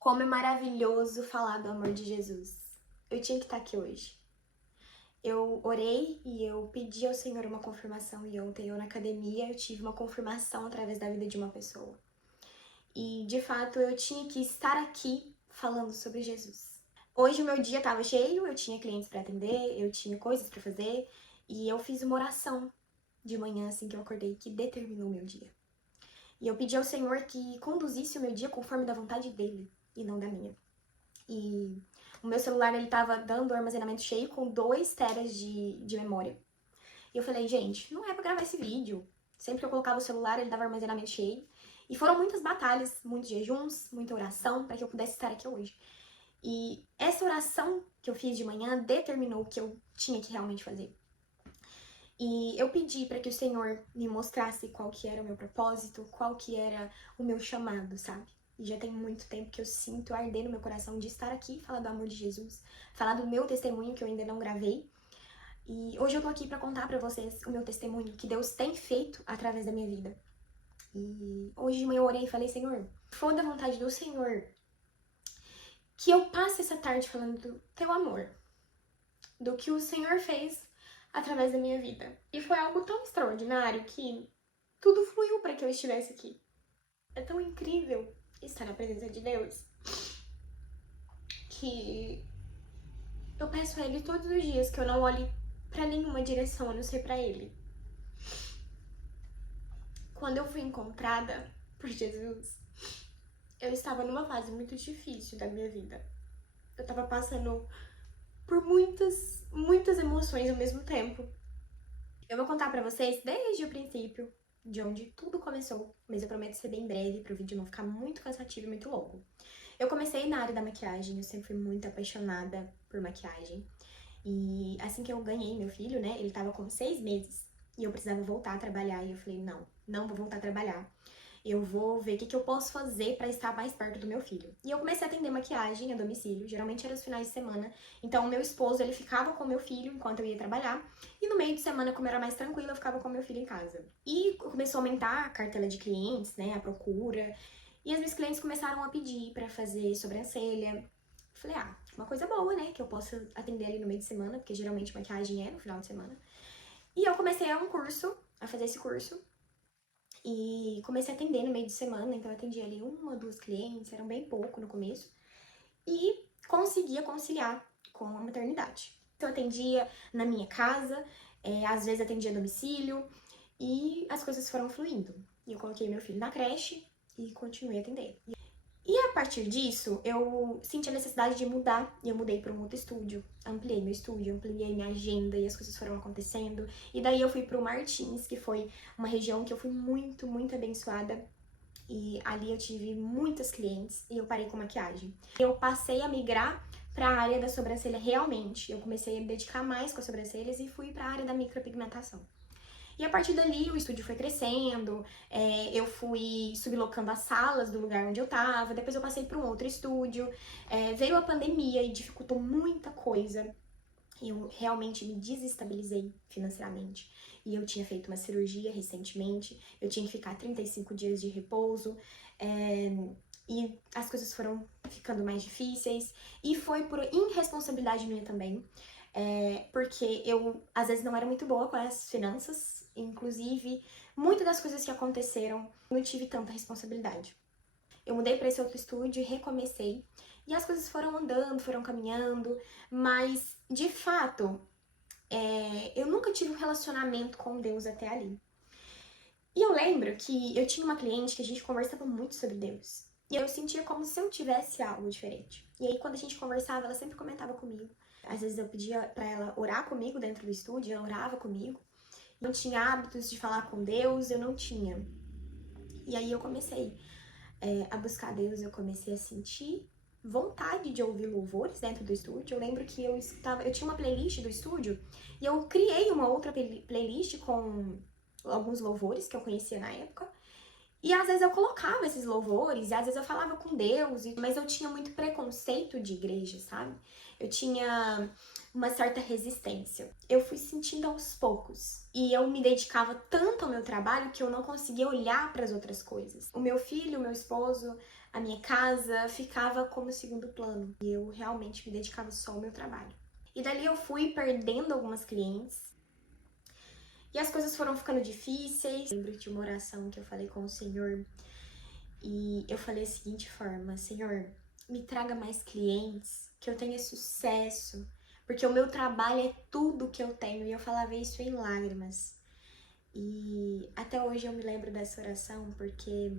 Como é maravilhoso falar do amor de Jesus. Eu tinha que estar aqui hoje. Eu orei e eu pedi ao Senhor uma confirmação e ontem eu na academia eu tive uma confirmação através da vida de uma pessoa. E de fato eu tinha que estar aqui falando sobre Jesus. Hoje o meu dia estava cheio, eu tinha clientes para atender, eu tinha coisas para fazer e eu fiz uma oração de manhã assim que eu acordei que determinou o meu dia. E eu pedi ao Senhor que conduzisse o meu dia conforme da vontade dele e não da minha. E o meu celular, ele tava dando armazenamento cheio com 2 teras de memória. E eu falei, gente, não é pra gravar esse vídeo. Sempre que eu colocava o celular, ele dava armazenamento cheio. E foram muitas batalhas, muitos jejuns, muita oração para que eu pudesse estar aqui hoje. E essa oração que eu fiz de manhã determinou o que eu tinha que realmente fazer. E eu pedi para que o Senhor me mostrasse qual que era o meu propósito, qual que era o meu chamado, sabe? E já tem muito tempo que eu sinto arder no meu coração de estar aqui, falar do amor de Jesus, falar do meu testemunho que eu ainda não gravei. E hoje eu tô aqui para contar para vocês o meu testemunho que Deus tem feito através da minha vida. E hoje de manhã eu orei e falei, Senhor, for da vontade do Senhor que eu passe essa tarde falando do teu amor, do que o Senhor fez através da minha vida. E foi algo tão extraordinário que tudo fluiu para que eu estivesse aqui. É tão incrível estar na presença de Deus que eu peço a Ele todos os dias que eu não olhe para nenhuma direção, a não ser para Ele. Quando eu fui encontrada por Jesus, eu estava numa fase muito difícil da minha vida. Eu estava passando por muitas emoções ao mesmo tempo. Eu vou contar pra vocês desde o princípio, de onde tudo começou, mas eu prometo ser bem breve para o vídeo não ficar muito cansativo e muito longo. Eu comecei na área da maquiagem, eu sempre fui muito apaixonada por maquiagem. E assim que eu ganhei meu filho, né, ele tava com 6 meses e eu precisava voltar a trabalhar. E eu falei, não vou voltar a trabalhar. Eu vou ver o que eu posso fazer pra estar mais perto do meu filho. E eu comecei a atender maquiagem a domicílio, geralmente era os finais de semana. Então, o meu esposo, ele ficava com o meu filho enquanto eu ia trabalhar. E no meio de semana, como era mais tranquilo, eu ficava com o meu filho em casa. E começou a aumentar a cartela de clientes, né, a procura. E as minhas clientes começaram a pedir pra fazer sobrancelha. Falei, uma coisa boa, né, que eu posso atender ali no meio de semana, porque geralmente maquiagem é no final de semana. E eu comecei a fazer esse curso. E comecei a atender no meio de semana, então eu atendia ali 1 ou 2 clientes, eram bem pouco no começo. E conseguia conciliar com a maternidade. Então eu atendia na minha casa, às vezes atendia a domicílio, e as coisas foram fluindo. E eu coloquei meu filho na creche e continuei a atender. E a partir disso, eu senti a necessidade de mudar, e eu mudei para um outro estúdio. Ampliei meu estúdio, ampliei minha agenda, e as coisas foram acontecendo. E daí eu fui para o Martins, que foi uma região que eu fui muito abençoada. E ali eu tive muitas clientes, e eu parei com maquiagem. Eu passei a migrar para a área da sobrancelha realmente. Eu comecei a me dedicar mais com as sobrancelhas e fui para a área da micropigmentação. E a partir dali o estúdio foi crescendo, eu fui sublocando as salas do lugar onde eu tava, depois eu passei para um outro estúdio, veio a pandemia e dificultou muita coisa. Eu realmente me desestabilizei financeiramente. E eu tinha feito uma cirurgia recentemente, eu tinha que ficar 35 dias de repouso, e as coisas foram ficando mais difíceis. E foi por irresponsabilidade minha também, porque eu, às vezes, não era muito boa com as finanças. Inclusive, muitas das coisas que aconteceram, não tive tanta responsabilidade. Eu mudei para esse outro estúdio e recomecei. E as coisas foram andando, foram caminhando, mas, de fato, eu nunca tive um relacionamento com Deus até ali. E eu lembro que eu tinha uma cliente que a gente conversava muito sobre Deus. E eu sentia como se eu tivesse algo diferente. E aí, quando a gente conversava, ela sempre comentava comigo. Às vezes eu pedia pra ela orar comigo dentro do estúdio, ela orava comigo. Não tinha hábitos de falar com Deus, eu não tinha. E aí eu comecei a buscar Deus, eu comecei a sentir vontade de ouvir louvores dentro do estúdio. Eu lembro que eu tinha uma playlist do estúdio e eu criei uma outra playlist com alguns louvores que eu conhecia na época. E às vezes eu colocava esses louvores, e às vezes eu falava com Deus, mas eu tinha muito preconceito de igreja, sabe? Eu tinha uma certa resistência. Eu fui sentindo aos poucos. E eu me dedicava tanto ao meu trabalho que eu não conseguia olhar para as outras coisas. O meu filho, o meu esposo, a minha casa ficava como segundo plano. E eu realmente me dedicava só ao meu trabalho. E dali eu fui perdendo algumas clientes. E as coisas foram ficando difíceis. Eu lembro de uma oração que eu falei com o Senhor. E eu falei da seguinte forma: Senhor, me traga mais clientes, que eu tenha sucesso. Porque o meu trabalho é tudo que eu tenho. E eu falava isso em lágrimas. E até hoje eu me lembro dessa oração porque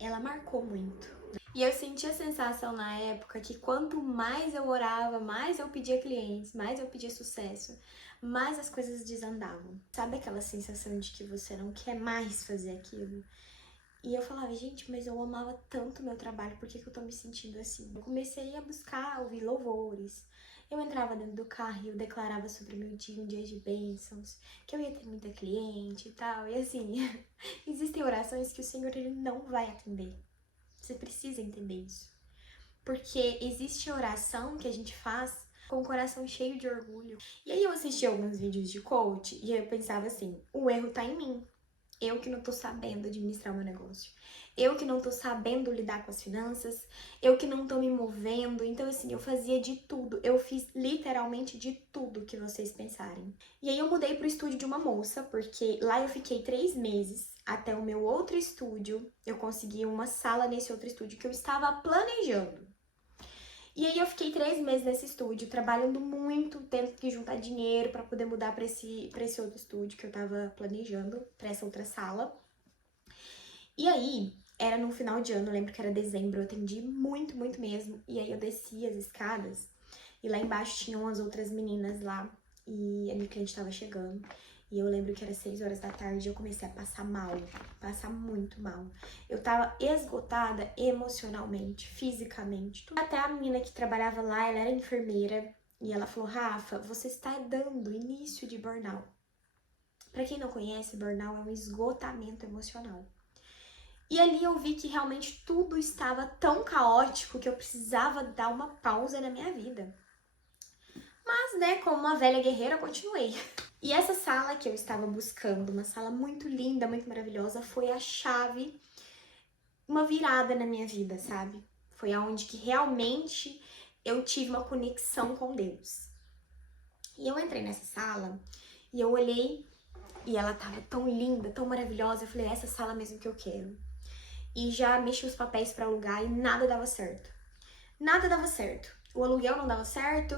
ela marcou muito. E eu senti a sensação na época que quanto mais eu orava, mais eu pedia clientes, mais eu pedia sucesso, mais as coisas desandavam. Sabe aquela sensação de que você não quer mais fazer aquilo? E eu falava, gente, mas eu amava tanto meu trabalho, por que eu tô me sentindo assim? Eu comecei a buscar, ouvir louvores. Eu entrava dentro do carro e eu declarava sobre o meu dia, um dia de bênçãos, que eu ia ter muita cliente e tal. E assim, existem orações que o Senhor ele não vai atender. Você precisa entender isso. Porque existe oração que a gente faz com o coração cheio de orgulho. E aí eu assisti alguns vídeos de coach e eu pensava assim, o erro tá em mim. Eu que não tô sabendo administrar o meu negócio. Eu que não tô sabendo lidar com as finanças. Eu que não tô me movendo. Então, assim, eu fazia de tudo. Eu fiz literalmente de tudo que vocês pensarem. E aí eu mudei pro estúdio de uma moça, porque lá eu fiquei 3 meses até o meu outro estúdio. Eu consegui uma sala nesse outro estúdio que eu estava planejando. E aí eu fiquei 3 meses nesse estúdio, trabalhando muito, tendo que juntar dinheiro pra poder mudar pra esse outro estúdio que eu tava planejando, pra essa outra sala. E aí, era no final de ano, eu lembro que era dezembro, eu atendi muito, muito mesmo. E aí eu desci as escadas e lá embaixo tinham as outras meninas lá e a minha cliente tava chegando. E eu lembro que era 6 horas da tarde e eu comecei a passar mal, passar muito mal. Eu tava esgotada emocionalmente, fisicamente. Tudo. Até a menina que trabalhava lá, ela era enfermeira e ela falou, Rafa, você está dando início de burnout. Pra quem não conhece, burnout é um esgotamento emocional. E ali eu vi que realmente tudo estava tão caótico que eu precisava dar uma pausa na minha vida. Mas, né, como uma velha guerreira, eu continuei. E essa sala que eu estava buscando, uma sala muito linda, muito maravilhosa, foi a chave, uma virada na minha vida, sabe? Foi aonde que realmente eu tive uma conexão com Deus. E eu entrei nessa sala e eu olhei e ela tava tão linda, tão maravilhosa. Eu falei, é essa sala mesmo que eu quero. E já mexi os papéis para alugar e nada dava certo. Nada dava certo. O aluguel não dava certo,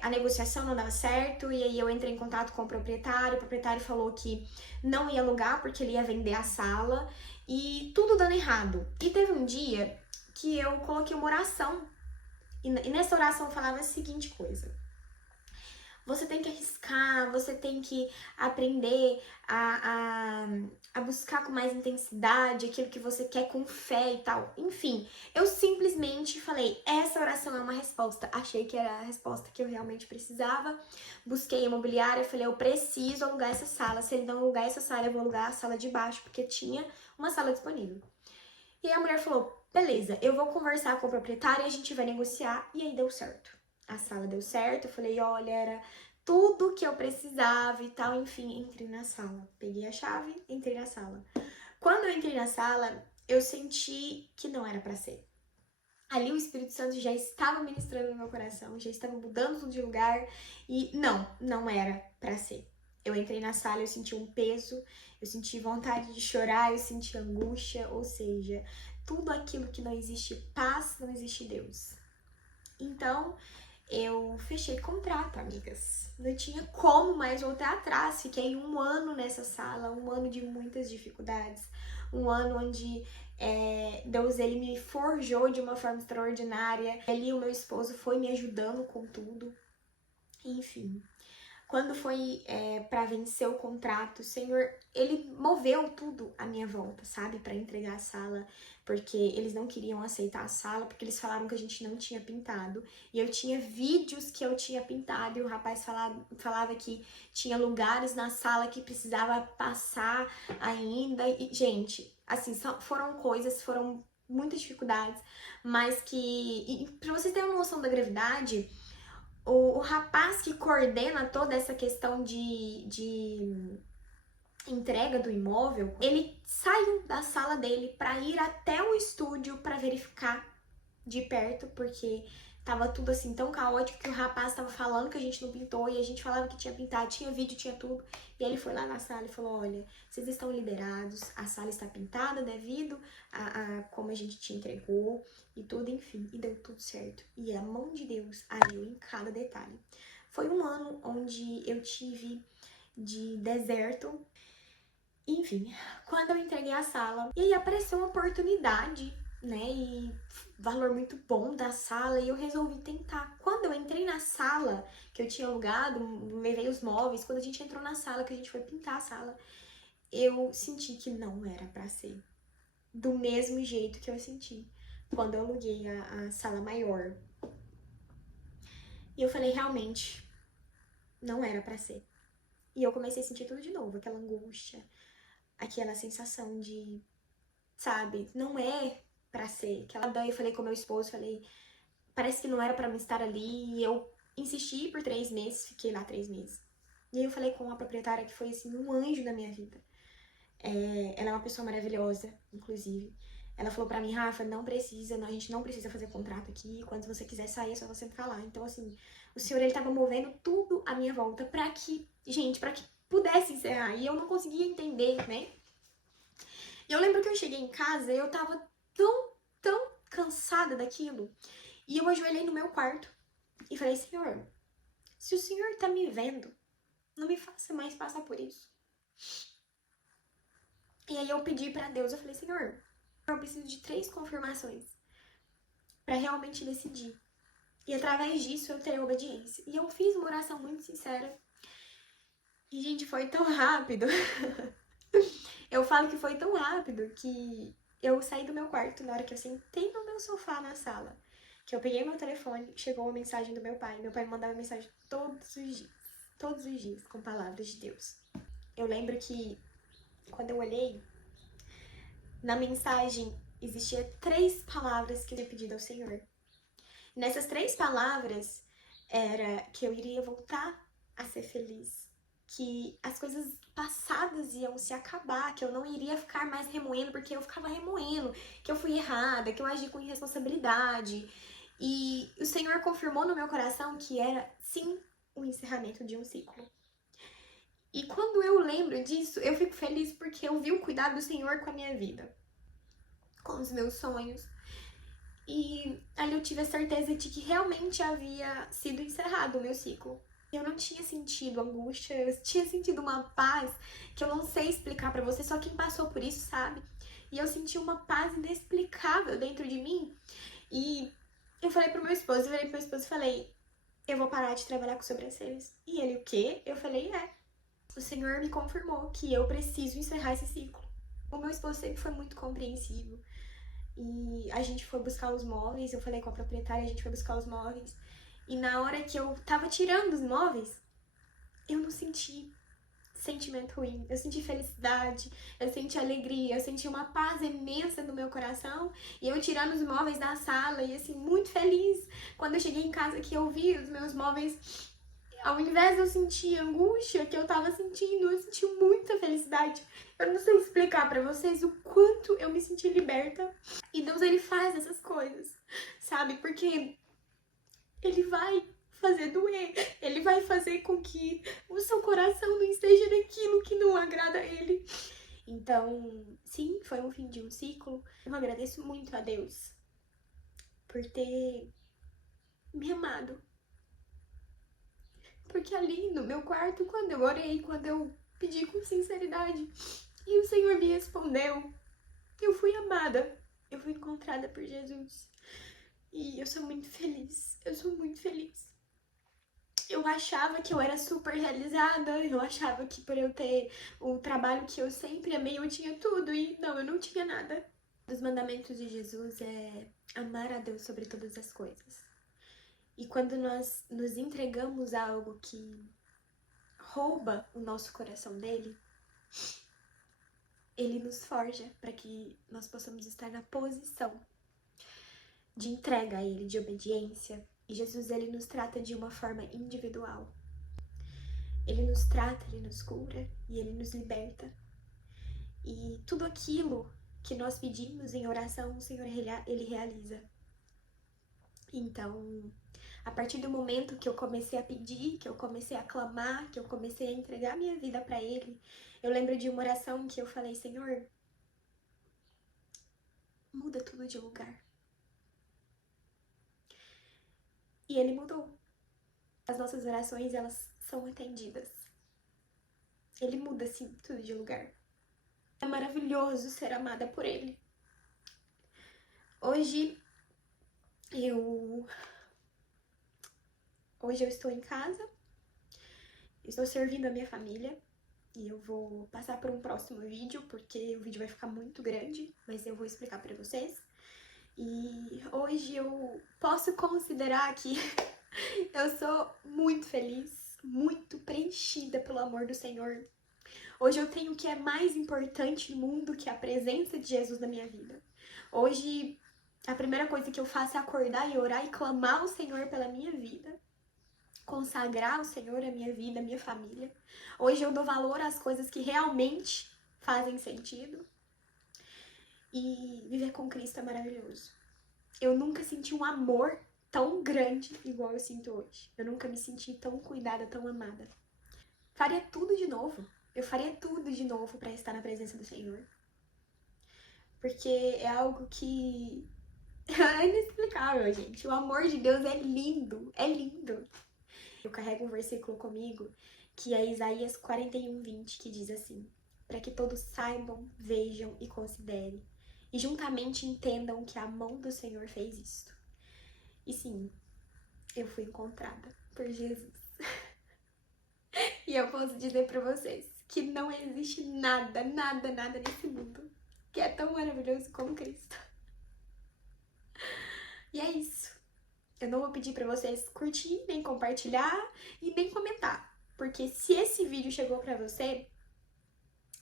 a negociação não dava certo, e aí eu entrei em contato com o proprietário falou que não ia alugar porque ele ia vender a sala, e tudo dando errado. E teve um dia que eu coloquei uma oração, e nessa oração falava a seguinte coisa: você tem que arriscar, você tem que aprender a buscar com mais intensidade aquilo que você quer com fé e tal. Enfim, eu simplesmente falei, essa oração é uma resposta. Achei que era a resposta que eu realmente precisava. Busquei a imobiliária, falei, eu preciso alugar essa sala. Se ele não alugar essa sala, eu vou alugar a sala de baixo, porque tinha uma sala disponível. E aí a mulher falou, beleza, eu vou conversar com o proprietário e a gente vai negociar. E aí deu certo. A sala deu certo, eu falei, olha, era tudo que eu precisava e tal, enfim, entrei na sala. Peguei a chave, entrei na sala. Quando eu entrei na sala, eu senti que não era pra ser. Ali o Espírito Santo já estava ministrando no meu coração, já estava mudando tudo de lugar e não era pra ser. Eu entrei na sala, eu senti um peso, eu senti vontade de chorar, eu senti angústia, ou seja, tudo aquilo que não existe paz, não existe Deus. Então, eu fechei contrato, amigas. Não tinha como mais voltar atrás. Fiquei 1 ano nessa sala, 1 ano de muitas dificuldades. 1 ano onde Deus ele me forjou de uma forma extraordinária. Ali o meu esposo foi me ajudando com tudo. Enfim, quando foi para vencer o contrato, o Senhor, ele moveu tudo à minha volta, sabe? Para entregar a sala, porque eles não queriam aceitar a sala, porque eles falaram que a gente não tinha pintado. E eu tinha vídeos que eu tinha pintado, e o rapaz falava que tinha lugares na sala que precisava passar ainda. E, gente, assim, foram muitas dificuldades, mas que... E pra vocês terem uma noção da gravidade... O rapaz que coordena toda essa questão de entrega do imóvel, ele saiu da sala dele para ir até o estúdio para verificar de perto, porque tava tudo assim tão caótico que o rapaz tava falando que a gente não pintou e a gente falava que tinha pintado, tinha vídeo, tinha tudo. E ele foi lá na sala e falou: olha, vocês estão liberados, a sala está pintada devido a como a gente te entregou e tudo, enfim. E deu tudo certo. E a mão de Deus agiu em cada detalhe. Foi um ano onde eu tive de deserto. Enfim, quando eu entreguei a sala, e aí apareceu uma oportunidade, né, e valor muito bom da sala, e eu resolvi tentar. Quando eu entrei na sala, que eu tinha alugado, levei os móveis, quando a gente entrou na sala, que a gente foi pintar a sala, eu senti que não era pra ser. Do mesmo jeito que eu senti quando eu aluguei a sala maior. E eu falei, realmente, não era pra ser. E eu comecei a sentir tudo de novo, aquela angústia, aquela sensação de, sabe, não é pra ser. Daí eu falei com meu esposo, falei, parece que não era pra mim estar ali. E eu insisti por 3 meses, fiquei lá 3 meses. E aí eu falei com a proprietária que foi, assim, um anjo da minha vida. Ela é uma pessoa maravilhosa, inclusive. Ela falou pra mim, Rafa, não precisa, a gente não precisa fazer contrato aqui. Quando você quiser sair, é só você falar. Então, assim, o senhor, ele tava movendo tudo à minha volta pra que, gente, pra que pudesse encerrar. E eu não conseguia entender, né? E eu lembro que eu cheguei em casa e eu tava tão cansada daquilo. E eu ajoelhei no meu quarto e falei, Senhor, se o Senhor tá me vendo, não me faça mais passar por isso. E aí eu pedi pra Deus, eu falei, Senhor, eu preciso de 3 confirmações pra realmente decidir. E através disso eu terei obediência. E eu fiz uma oração muito sincera. E, gente, foi tão rápido. Eu falo que foi tão rápido que eu saí do meu quarto na hora que eu sentei no meu sofá na sala. Que eu peguei meu telefone, chegou uma mensagem do meu pai. Meu pai me mandava mensagem todos os dias, com palavras de Deus. Eu lembro que, quando eu olhei, na mensagem existia 3 palavras que eu tinha pedido ao Senhor. E nessas 3 palavras era que eu iria voltar a ser feliz, que as coisas passadas iam se acabar, que eu não iria ficar mais remoendo, porque eu ficava remoendo, que eu fui errada, que eu agi com irresponsabilidade. E o Senhor confirmou no meu coração que era, sim, o encerramento de um ciclo. E quando eu lembro disso, eu fico feliz porque eu vi o cuidado do Senhor com a minha vida, com os meus sonhos. E ali eu tive a certeza de que realmente havia sido encerrado o meu ciclo. Eu não tinha sentido angústia, eu tinha sentido uma paz que eu não sei explicar pra você, só quem passou por isso sabe. E eu senti uma paz inexplicável dentro de mim. E eu falei pro meu esposo, eu virei pro meu esposo e falei, eu vou parar de trabalhar com sobrancelhas. E ele, o quê? Eu falei, o Senhor me confirmou que eu preciso encerrar esse ciclo. O meu esposo sempre foi muito compreensivo. E a gente foi buscar os móveis, eu falei com a proprietária, a gente foi buscar os móveis. E na hora que eu tava tirando os móveis, eu não senti sentimento ruim. Eu senti felicidade, eu senti alegria, eu senti uma paz imensa no meu coração. E eu tirando os móveis da sala e assim, muito feliz. Quando eu cheguei em casa que eu vi os meus móveis, ao invés de eu sentir angústia que eu tava sentindo, eu senti muita felicidade. Eu não sei explicar pra vocês o quanto eu me senti liberta. E Deus, ele faz essas coisas, sabe? Porque ele vai fazer doer, ele vai fazer com que o seu coração não esteja naquilo que não agrada a ele. Então, sim, foi um fim de um ciclo. Eu agradeço muito a Deus por ter me amado. Porque ali no meu quarto, quando eu orei, quando eu pedi com sinceridade, e o Senhor me respondeu, eu fui amada, eu fui encontrada por Jesus. E eu sou muito feliz, eu sou muito feliz. Eu achava que eu era super realizada, eu achava que por eu ter o trabalho que eu sempre amei, eu tinha tudo, e não, eu não tinha nada. Um dos mandamentos de Jesus é amar a Deus sobre todas as coisas. E quando nós nos entregamos a algo que rouba o nosso coração dele, ele nos forja para que nós possamos estar na posição de entrega a ele, de obediência. E Jesus, ele nos trata de uma forma individual. Ele nos trata, Ele nos cura e Ele nos liberta. E tudo aquilo que nós pedimos em oração, o Senhor, Ele realiza. Então, a partir do momento que eu comecei a pedir, que eu comecei a clamar, que eu comecei a entregar minha vida para Ele, eu lembro de uma oração que eu falei: Senhor, muda tudo de lugar. E Ele mudou. As nossas orações, elas são atendidas. Ele muda, sim, tudo de lugar. É maravilhoso ser amada por Ele. Hoje eu estou em casa, estou servindo a minha família e eu vou passar por um próximo vídeo porque o vídeo vai ficar muito grande, mas eu vou explicar para vocês. E hoje eu posso considerar que eu sou muito feliz, muito preenchida pelo amor do Senhor. Hoje eu tenho o que é mais importante no mundo, que é a presença de Jesus na minha vida. Hoje a primeira coisa que eu faço é acordar e orar e clamar ao Senhor pela minha vida. Consagrar ao Senhor a minha vida, a minha família. Hoje eu dou valor às coisas que realmente fazem sentido. E viver com Cristo é maravilhoso. Eu nunca senti um amor tão grande igual eu sinto hoje. Eu nunca me senti tão cuidada, tão amada. Faria tudo de novo. Eu faria tudo de novo para estar na presença do Senhor. Porque é algo que é inexplicável, gente. O amor de Deus é lindo, é lindo. Eu carrego um versículo comigo que é Isaías 41:20, que diz assim: para que todos saibam, vejam e considerem, e juntamente entendam que a mão do Senhor fez isto. E sim, eu fui encontrada por Jesus. E eu posso dizer para vocês que não existe nada, nada, nada nesse mundo que é tão maravilhoso como Cristo. E é isso. Eu não vou pedir pra vocês curtir, nem compartilhar e nem comentar. Porque se esse vídeo chegou pra você,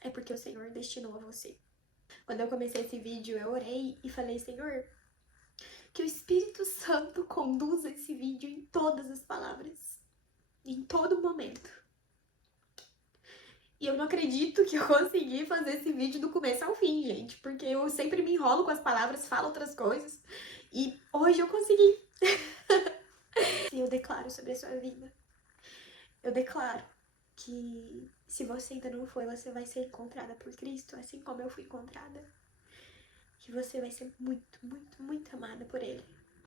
é porque o Senhor destinou a você. Quando eu comecei esse vídeo, eu orei e falei: Senhor, que o Espírito Santo conduza esse vídeo em todas as palavras, em todo momento. E eu não acredito que eu consegui fazer esse vídeo do começo ao fim, gente, porque eu sempre me enrolo com as palavras, falo outras coisas. E hoje eu consegui. E eu declaro sobre a sua vida. Eu declaro que se você ainda não foi, você vai ser encontrada por Cristo, assim como eu fui encontrada. Que você vai ser muito, muito, muito amada por Ele.